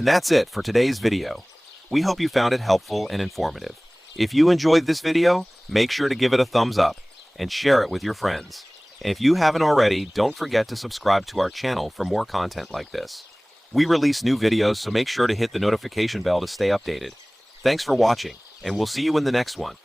And that's it for today's video. We hope you found it helpful and informative. If you enjoyed this video, make sure to give it a thumbs up and share it with your friends. And if you haven't already, don't forget to subscribe to our channel for more content like this. We release new videos, so make sure to hit the notification bell to stay updated. Thanks for watching, and we'll see you in the next one.